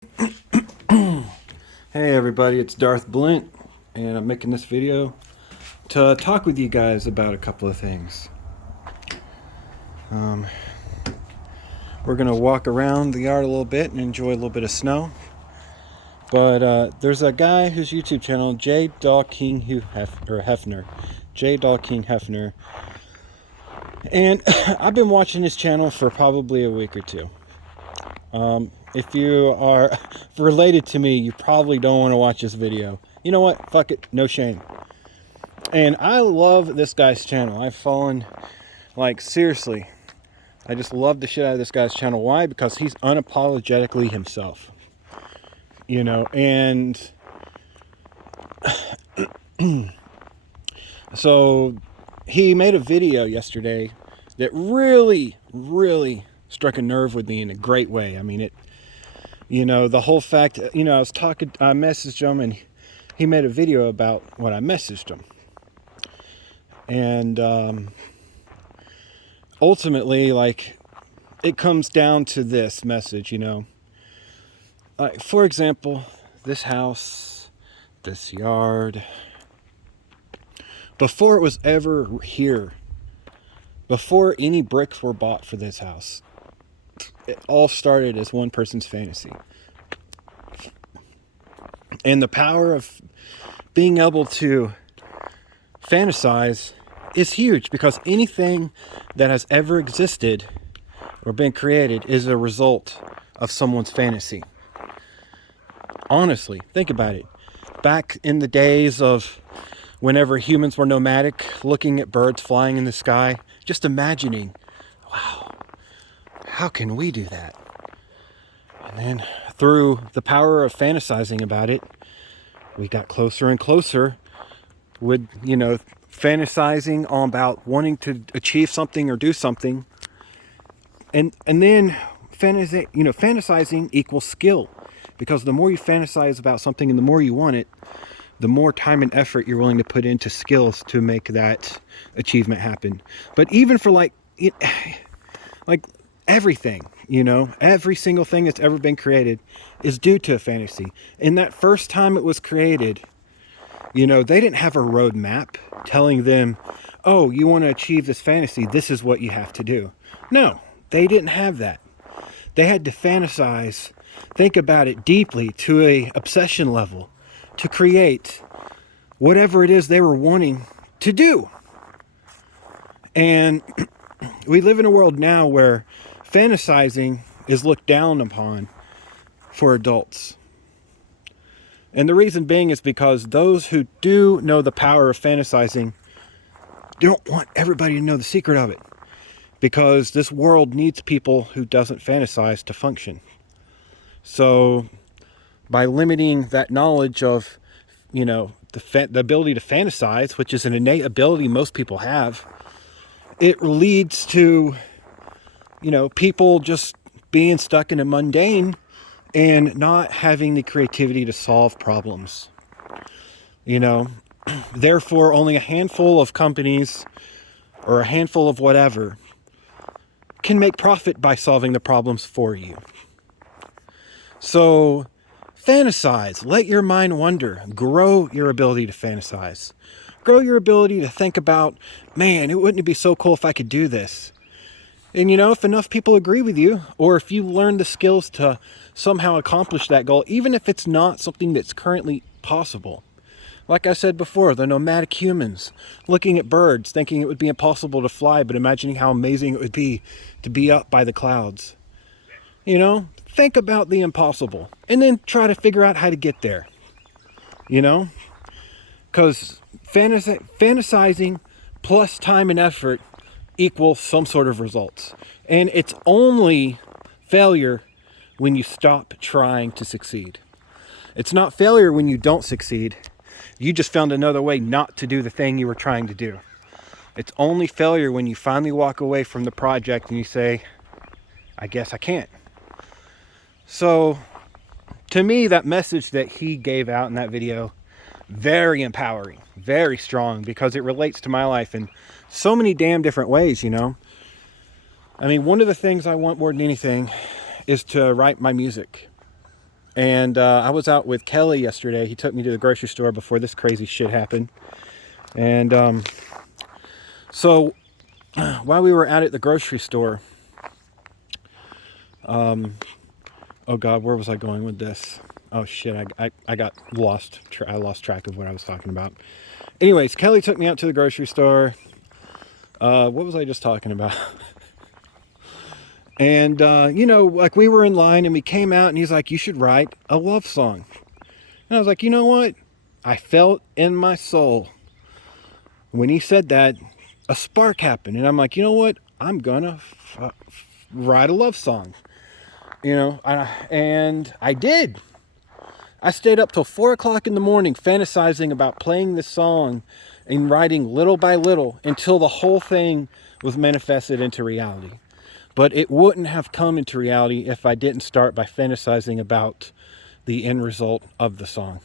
Hey everybody, it's Darth Blint, and I'm making this video to talk with you guys about a couple of things. We're gonna walk around the yard a little bit and enjoy a little bit of snow. But there's a guy whose YouTube channel, J. Doll King Hefner, J. Doll King Hefner, and I've been watching his channel for probably a week or two. If you are related to me, you probably don't want to watch this video. You know what? Fuck it. No shame. And I love this guy's channel. I've fallen, like, seriously. I just love the shit out of this guy's channel. Why? Because he's unapologetically himself. You know, and so he made a video yesterday that really, really struck a nerve with me in a great way. I mean, the whole fact, I messaged him and he made a video about what I messaged him. And ultimately, like, it comes down to this message, Like, for example, this house, this yard, before it was ever here, before any bricks were bought for this house, it all started as one person's fantasy. And the power of being able to fantasize is huge, because anything that has ever existed or been created is a result of someone's fantasy. Honestly, think about it. Back in the days of whenever humans were nomadic, looking at birds flying in the sky, just imagining, wow, how can we do that? And then through the power of fantasizing about it, we got closer and closer with, fantasizing on about wanting to achieve something or do something. And then fantasizing equals skill. Because the more you fantasize about something and the more you want it, the more time and effort you're willing to put into skills to make that achievement happen. But even for like everything, every single thing that's ever been created is due to a fantasy. And that first time it was created, they didn't have a roadmap telling them, oh, you want to achieve this fantasy, this is what you have to do. No, they didn't have that. They had to fantasize, think about it deeply to a obsession level to create whatever it is they were wanting to do. And we live in a world now where fantasizing is looked down upon for adults. And the reason being is because those who do know the power of fantasizing don't want everybody to know the secret of it. Because this world needs people who doesn't fantasize to function. So by limiting that knowledge of, the ability to fantasize, which is an innate ability most people have, it leads to, people just being stuck in a mundane and not having the creativity to solve problems. Therefore, only a handful of companies or a handful of whatever can make profit by solving the problems for you. So fantasize, let your mind wander, grow your ability to fantasize, grow your ability to think about, man, wouldn't it be so cool if I could do this? And if enough people agree with you, or if you learn the skills to somehow accomplish that goal, even if it's not something that's currently possible. Like I said before, the nomadic humans looking at birds, thinking it would be impossible to fly, but imagining how amazing it would be to be up by the clouds. Think about the impossible and then try to figure out how to get there. Because fantasizing plus time and effort equals some sort of results. And it's only failure when you stop trying to succeed. It's not failure when you don't succeed. You just found another way not to do the thing you were trying to do. It's only failure when you finally walk away from the project and you say, I guess I can't. So, to me, that message that he gave out in that video, very empowering, very strong, because it relates to my life in so many damn different ways, I mean, one of the things I want more than anything is to write my music. And I was out with Kelly yesterday. He took me to the grocery store before this crazy shit happened. And so while we were out at the grocery store, oh God, where was I going with this? Oh shit, I got lost. I lost track of what I was talking about. Anyways, Kelly took me out to the grocery store. What was I just talking about? And, like we were in line and we came out and he's like, you should write a love song. And I was like, you know what? I felt in my soul when he said that, a spark happened. And I'm like, you know what? I'm gonna write a love song. And I did. I stayed up till 4 o'clock in the morning fantasizing about playing this song and writing little by little until the whole thing was manifested into reality. But it wouldn't have come into reality if I didn't start by fantasizing about the end result of the song.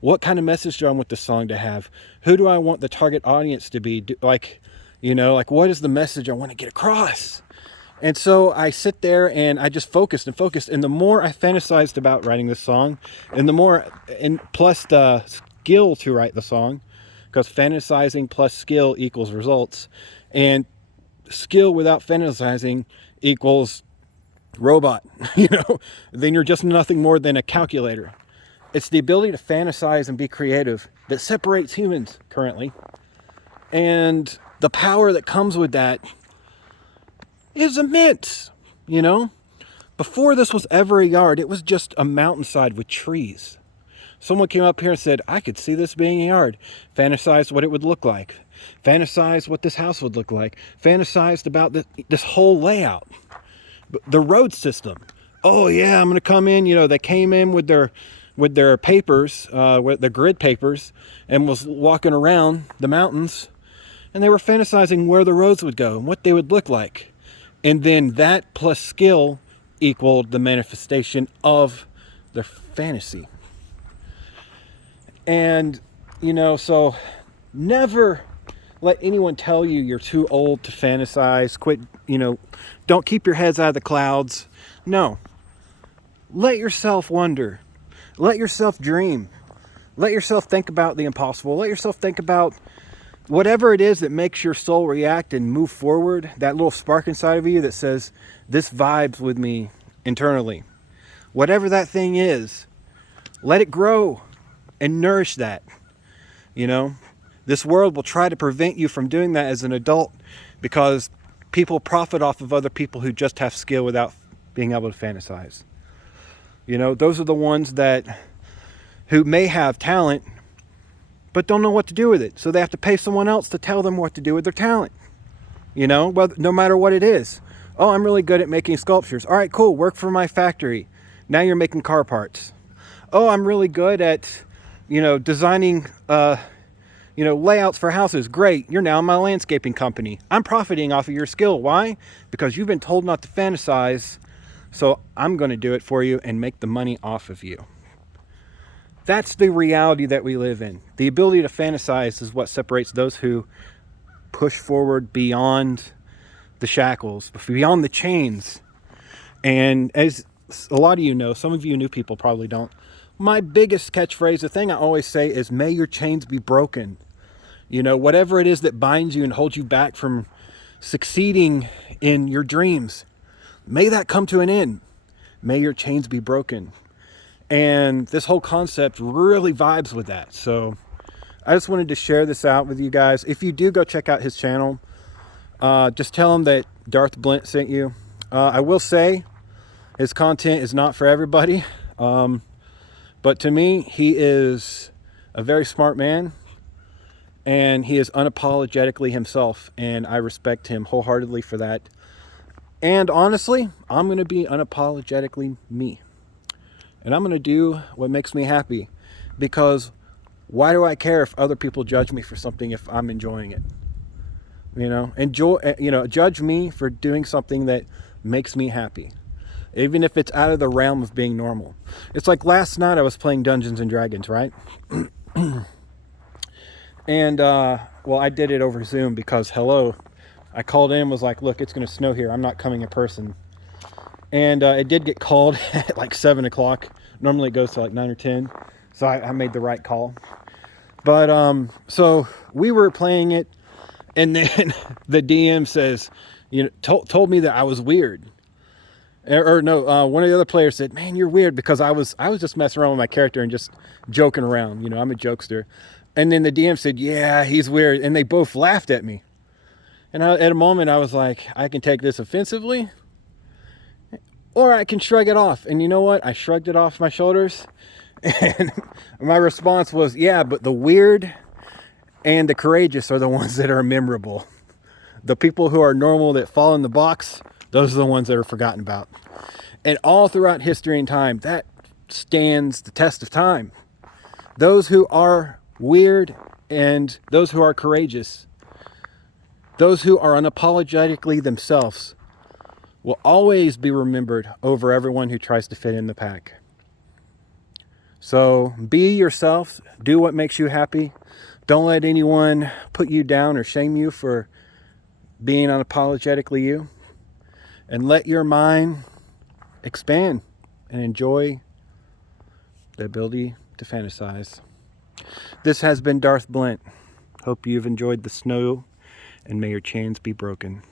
What kind of message do I want the song to have? Who do I want the target audience to be? Like what is the message I want to get across? And so I sit there and I just focused. And the more I fantasized about writing this song, and plus the skill to write the song, because fantasizing plus skill equals results, and skill without fantasizing equals robot. Then you're just nothing more than a calculator. It's the ability to fantasize and be creative that separates humans currently. And the power that comes with that is immense. Before this was ever a yard, it was just a mountainside with trees. Someone came up here and said, I could see this being a yard. Fantasized what it would look like. Fantasized what this house would look like. Fantasized about this whole layout. The road system. Oh yeah, I'm going to come in. They came in with their papers, with the grid papers, and was walking around the mountains. And they were fantasizing where the roads would go and what they would look like. And then that plus skill equaled the manifestation of their fantasy. And, so never let anyone tell you you're too old to fantasize. Quit, don't keep your heads out of the clouds. No. Let yourself wonder. Let yourself dream. Let yourself think about the impossible. Let yourself think about whatever it is that makes your soul react and move forward. That little spark inside of you that says, this vibes with me internally. Whatever that thing is, let it grow and nourish that. This world will try to prevent you from doing that as an adult because people profit off of other people who just have skill without being able to fantasize. Those are the ones who may have talent but don't know what to do with it. So they have to pay someone else to tell them what to do with their talent. Well, no matter what it is. Oh, I'm really good at making sculptures. All right, cool. Work for my factory. Now you're making car parts. Oh, I'm really good at, designing, layouts for houses. Great. You're now in my landscaping company. I'm profiting off of your skill. Why? Because you've been told not to fantasize. So I'm going to do it for you and make the money off of you. That's the reality that we live in. The ability to fantasize is what separates those who push forward beyond the shackles, beyond the chains. And as a lot of you know, some of you new people probably don't, my biggest catchphrase, the thing I always say is, may your chains be broken. Whatever it is that binds you and holds you back from succeeding in your dreams, may that come to an end. May your chains be broken. And this whole concept really vibes with that. So I just wanted to share this out with you guys. If you do go check out his channel, just tell him that Darth Blint sent you. I will say his content is not for everybody. But to me, he is a very smart man. And he is unapologetically himself. And I respect him wholeheartedly for that. And honestly, I'm going to be unapologetically me. And I'm going to do what makes me happy. Because why do I care if other people judge me for something if I'm enjoying it? Judge me for doing something that makes me happy. Even if it's out of the realm of being normal. It's like last night I was playing Dungeons and Dragons, right? And, I did it over Zoom because, I called in and was like, look, it's going to snow here. I'm not coming in person. And it did get called at like 7 o'clock. Normally it goes to like 9 or 10. So I made the right call. But so we were playing it, and then the DM says, you know, told me that I was weird. Or no, one of the other players said, "Man, you're weird," because I was just messing around with my character and just joking around. You know, I'm a jokester. And then the DM said, "Yeah, he's weird," and they both laughed at me. And at a moment, I was like, I can take this offensively, or I can shrug it off. And you know what? I shrugged it off my shoulders. And my response was, yeah, but the weird and the courageous are the ones that are memorable. The people who are normal that fall in the box, those are the ones that are forgotten about. And all throughout history and time, that stands the test of time. Those who are weird and those who are courageous, those who are unapologetically themselves, will always be remembered over everyone who tries to fit in the pack. So be yourself, do what makes you happy. Don't let anyone put you down or shame you for being unapologetically you. And let your mind expand and enjoy the ability to fantasize. This has been Darth Blint. Hope you've enjoyed the snow, and may your chains be broken.